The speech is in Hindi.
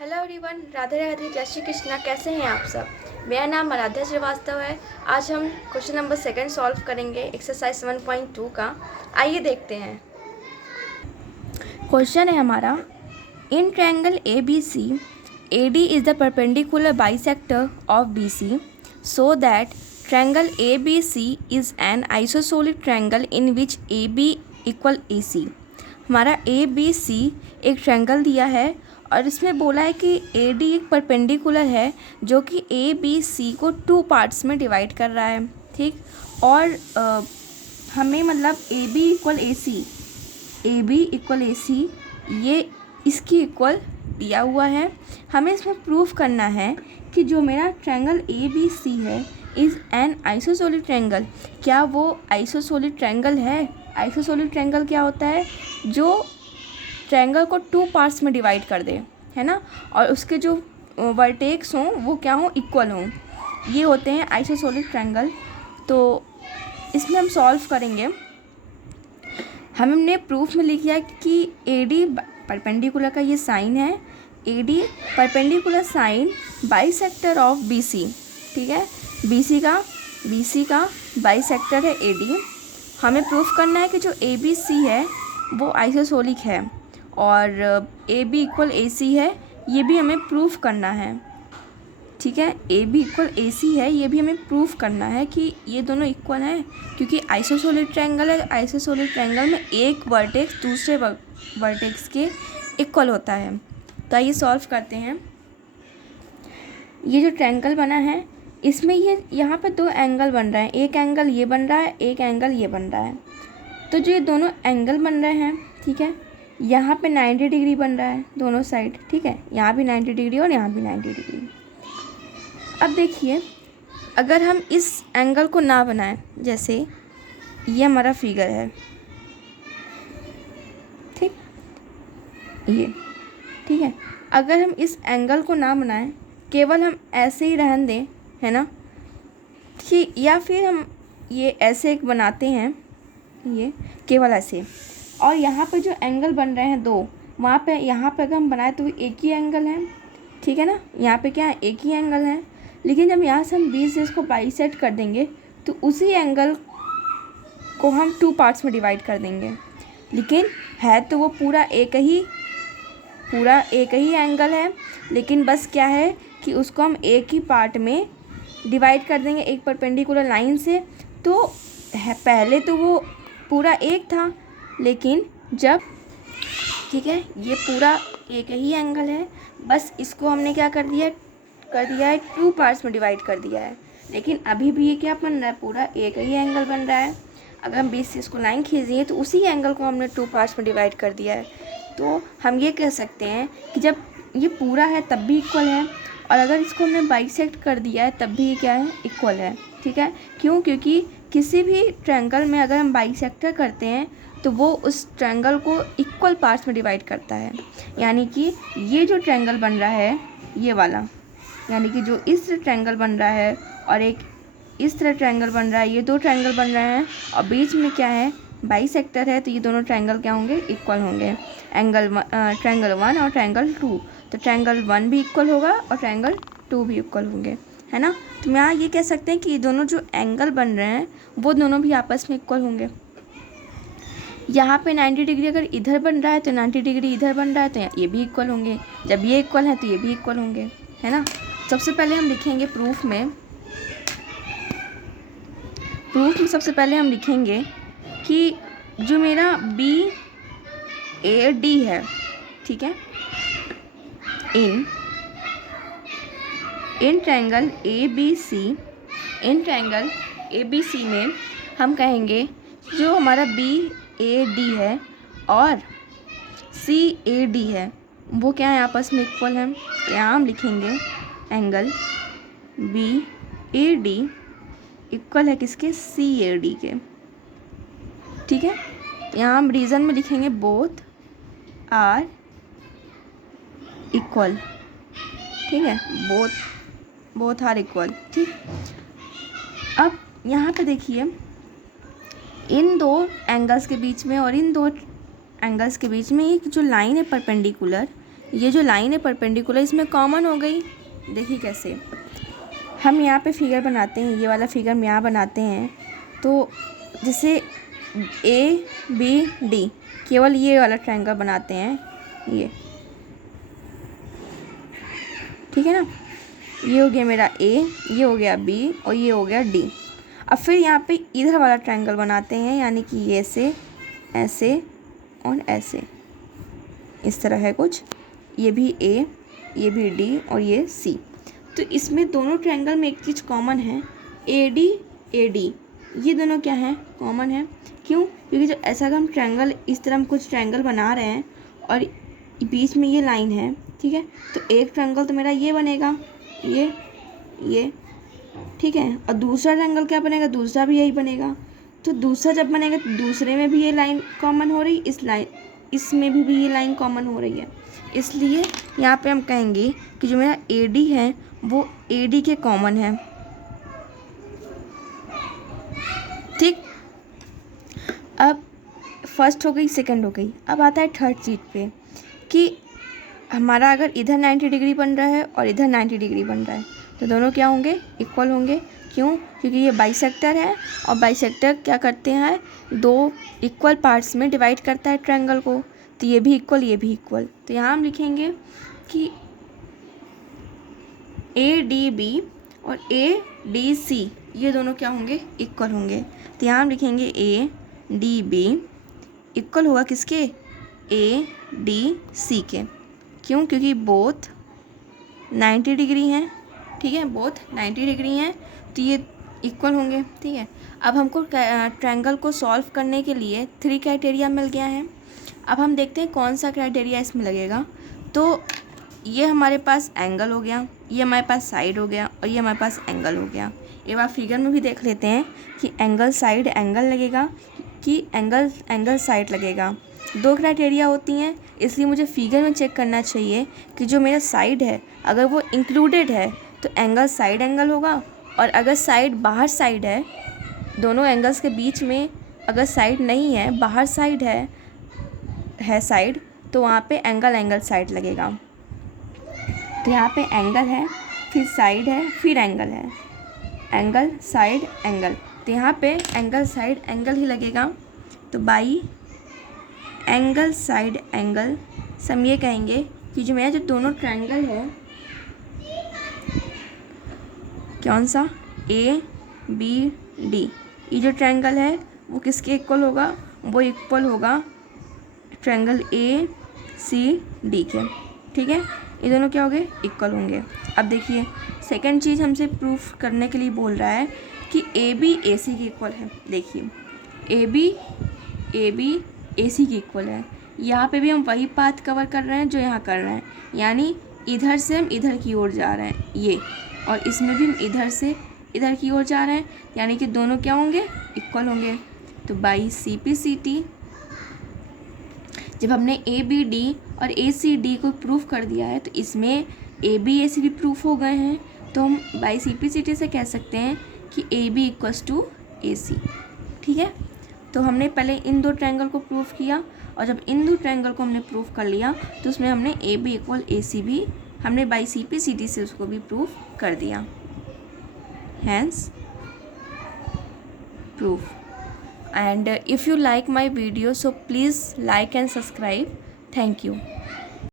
हेलो एवरीवन, राधे राधे, जय श्री कृष्णा। कैसे हैं आप सब? मेरा नाम आराध्या श्रीवास्तव है। आज हम क्वेश्चन नंबर 2 सॉल्व करेंगे एक्सरसाइज 1.2 का। आइए देखते हैं। क्वेश्चन है हमारा, in triangle A B C A D is the perpendicular bisector of B C so that triangle A B C is an isosceles triangle in which A B equal A C. हमारा ए बी सी एक ट्रायंगल दिया है और इसमें बोला है कि ए डी एक परपेंडिकुलर है जो कि ए बी सी को 2 पार्ट्स में डिवाइड कर रहा है, ठीक। और हमें मतलब ए बी इक्वल ए सी ये इसकी इक्वल दिया हुआ है। हमें इसमें प्रूफ करना है कि जो मेरा ट्रायंगल ए बी सी है इज़ एन आइसोसोलिक ट्रायंगल। क्या वो आइसोसोलिक ट्रायंगल है? आइसोसोलिक ट्रायंगल क्या होता है? जो ट्रायंगल को 2 पार्ट्स में डिवाइड कर दे, है ना, और उसके जो वर्टेक्स हों वो क्या हों, इक्वल हों, ये होते हैं आइसोसोलिक ट्रायंगल। तो इसमें हम सॉल्व करेंगे। हमने प्रूफ में लिखा है कि ए डी परपेंडिकुलर का ये साइन है, A D perpendicular sign bisector of B C, ठीक है। बी सी का बाइसेक्टर है ए डी। हमें प्रूफ करना है कि जो ए बी सी है वो आइसोसोलिक है और ए बी इक्वल ए सी है, ये भी हमें प्रूफ करना है, ठीक है। ए बी इक्वल ए सी है, ये भी हमें प्रूफ करना है कि ये दोनों इक्वल हैं, क्योंकि आइसोसोलिक ट्रायंगल है। आइसोसोलिक ट्रायंगल में एक वर्टेक्स दूसरे वर्टेक्स के इक्वल होता है। तो आइए सॉल्व करते हैं। ये जो ट्रायंगल बना है इसमें ये यहाँ पे 2 एंगल बन रहे हैं, एक एंगल ये बन रहा है, एक एंगल ये बन रहा है। तो जो ये दोनों एंगल बन रहे हैं, ठीक है, यहाँ पे 90 डिग्री बन रहा है दोनों साइड, ठीक है, यहाँ भी 90 डिग्री और यहाँ भी 90 डिग्री। अब देखिए, अगर हम इस एंगल को ना बनाएं, जैसे ये हमारा फिगर है, ठीक, ये ठीक है, अगर हम इस एंगल को ना बनाएं, केवल हम ऐसे ही रहने दें, है ना, कि या फिर हम ये ऐसे एक बनाते हैं, ये केवल ऐसे, और यहाँ पे जो एंगल बन रहे हैं 2, वहाँ पे यहाँ पे अगर हम बनाए तो एक ही एंगल है, ठीक है ना, यहाँ पे क्या है, एक ही एंगल है। लेकिन जब यहाँ से हम बीच से इसको बाइसेक्ट कर देंगे तो उसी एंगल को हम 2 पार्ट्स में डिवाइड कर देंगे। लेकिन है तो वो पूरा एक ही एंगल है, लेकिन बस क्या है कि उसको हम एक ही पार्ट में डिवाइड कर देंगे एक परपेंडिकुलर लाइन से। तो पहले तो वो पूरा एक था, लेकिन जब, ठीक है, ये पूरा एक ही एंगल है, बस इसको हमने क्या कर दिया है 2 पार्ट्स में डिवाइड कर दिया है। लेकिन अभी भी ये क्या बन रहा है, पूरा एक ही एंगल बन रहा है। अगर हम बीच से इसको लाइन खींच दिए तो उसी एंगल को हमने 2 पार्ट्स में डिवाइड कर दिया है। तो हम ये कह सकते हैं कि जब ये पूरा है तब भी इक्वल है, और अगर इसको हमने बाइसेक्ट कर दिया है तब भी क्या है, इक्वल है, ठीक है। क्यों? क्योंकि किसी भी ट्रायंगल में अगर हम बाइसेक्टर करते हैं तो वो उस ट्रायंगल को इक्वल पार्ट्स में डिवाइड करता है। यानी कि ये जो ट्रायंगल बन रहा है, ये वाला, यानी कि जो इस ट्रायंगल बन रहा है और एक इस तरह ट्रायंगल बन रहा है, ये 2 ट्रायंगल बन रहे हैं और बीच में क्या है, बाइसेक्टर है, तो ये दोनों ट्रायंगल क्या होंगे, इक्वल होंगे। ट्रायंगल 1 और ट्रायंगल 2, तो ट्रायंगल 1 भी इक्वल होगा और ट्रायंगल 2 भी इक्वल होंगे, है ना। तो यहाँ ये कह सकते हैं कि ये दोनों जो एंगल बन रहे हैं वो दोनों भी आपस में इक्वल होंगे। यहाँ पे 90 डिग्री अगर इधर बन रहा है तो 90 डिग्री इधर बन रहा है, तो ये भी इक्वल होंगे। जब ये इक्वल है तो ये भी इक्वल होंगे, है ना। सबसे पहले हम लिखेंगे प्रूफ में सबसे पहले हम लिखेंगे कि जो मेरा बी ए डी है, ठीक है, इन ट्रायंगल ए बी सी में हम कहेंगे जो हमारा बी ए डी है और सी ए डी है वो क्या है, आपस में इक्वल है। यहाँ हम लिखेंगे angle B A D equal है किसके, सी ए डी के, ठीक है। यहाँ हम रीज़न में लिखेंगे बोथ आर इक्वल, ठीक है, बोथ आर इक्वल, ठीक। अब यहाँ पे देखिए, इन 2 एंगल्स के बीच में और इन 2 एंगल्स के बीच में एक जो लाइन है परपेंडिकुलर, ये जो लाइन है परपेंडिकुलर इसमें कॉमन हो गई। देखिए कैसे, हम यहाँ पे फिगर बनाते हैं, ये वाला फिगर हम यहाँ बनाते हैं। तो जैसे ए बी डी, केवल ये वाला ट्रायंगल बनाते हैं, ये ठीक है ना। ये हो गया मेरा ए, ये हो गया बी और ये हो गया डी। अब फिर यहाँ पे इधर वाला ट्रायंगल बनाते हैं, यानी कि ये से ऐसे और ऐसे, इस तरह है कुछ। ये भी ए, ये भी डी और ये सी। तो इसमें दोनों ट्रायंगल में एक चीज़ कॉमन है, ए डी, ये दोनों क्या है, कॉमन है। क्यों? क्योंकि जब ऐसा अगर हम ट्रायंगल, इस तरह हम कुछ ट्रायंगल बना रहे हैं और बीच में ये लाइन है, ठीक है, तो एक ट्रायंगल तो मेरा ये बनेगा, ये ठीक है, और दूसरा ट्रायंगल क्या बनेगा, दूसरा भी यही बनेगा। तो दूसरा जब बनेगा तो दूसरे में भी ये लाइन कॉमन हो रही, इसमें भी ये लाइन कॉमन हो रही है। इसलिए यहाँ पे हम कहेंगे कि जो मेरा ए डी है वो ए डी के कॉमन है। ठीक, अब फर्स्ट हो गई, सेकंड हो गई। अब आता है थर्ड चीज़ पे कि हमारा अगर इधर 90 डिग्री बन रहा है और इधर 90 डिग्री बन रहा है तो दोनों क्या होंगे, इक्वल होंगे। क्यों? क्योंकि ये बाइसेक्टर है और बाइसेक्टर क्या करते हैं, दो इक्वल पार्ट्स में डिवाइड करता है ट्रायंगल को। तो ये भी इक्वल, ये भी इक्वल। तो यहाँ हम लिखेंगे कि ए डी बी और ए डी सी ये दोनों क्या होंगे, इक्वल होंगे। तो यहाँ हम लिखेंगे ए डी बी इक्वल होगा किसके, ए डी सी के। क्यों? क्योंकि बोथ 90 डिग्री हैं, ठीक है, बोथ 90 डिग्री हैं, तो ये इक्वल होंगे। ठीक है, अब हमको ट्रायंगल को सॉल्व करने के लिए 3 क्राइटेरिया मिल गया है। अब हम देखते हैं कौन सा क्राइटेरिया इसमें लगेगा। तो ये हमारे पास एंगल हो गया, ये हमारे पास साइड हो गया और ये हमारे पास एंगल हो गया। एक बार फिगर में भी देख लेते हैं कि एंगल साइड एंगल लगेगा कि एंगल साइड लगेगा। 2 क्राइटेरिया होती हैं, इसलिए मुझे फिगर में चेक करना चाहिए कि जो मेरा साइड है अगर वो इंक्लूडेड है तो एंगल साइड एंगल होगा, और अगर साइड बाहर साइड है, दोनों एंगल्स के बीच में अगर साइड नहीं है, बाहर साइड है साइड, तो वहाँ पे एंगल साइड लगेगा। तो यहाँ पे एंगल है, फिर साइड है, फिर एंगल है, एंगल साइड एंगल। तो यहाँ पे एंगल साइड एंगल ही लगेगा। तो बाई एंगल साइड एंगल से हम ये कहेंगे कि जो मेरा जो दोनों ट्रायंगल है, कौन सा, ए बी डी, ये जो ट्रायंगल है वो किसके इक्वल होगा, वो इक्वल होगा ट्रायंगल ए सी डी के। ठीक है, ये दोनों क्या हो गए, इक्वल होंगे। अब देखिए सेकंड चीज़ हमसे प्रूफ करने के लिए बोल रहा है कि ए बी ए सी के इक्वल है। देखिए ए बी ए सी के इक्वल है। यहाँ पे भी हम वही पाथ कवर कर रहे हैं जो यहाँ कर रहे हैं, यानी इधर से हम इधर की ओर जा रहे हैं ये, और इसमें भी हम इधर से इधर की ओर जा रहे हैं, यानी कि दोनों क्या होंगे, इक्वल होंगे। तो by C P C T, जब हमने ए बी डी और ए सी डी को प्रूफ कर दिया है तो इसमें ए बी ए सी भी प्रूफ हो गए हैं। तो हम by C P C T से कह सकते हैं कि A B equals to A C. ठीक है, तो हमने पहले इन 2 ट्रायंगल को प्रूफ किया, और जब इन 2 ट्रायंगल को हमने प्रूफ कर लिया तो उसमें हमने ए बी इक्वल ए सी भी हमने by C P C T से उसको भी प्रूफ कर दिया। Hence proof. And if you like my video, so please like and subscribe. Thank you.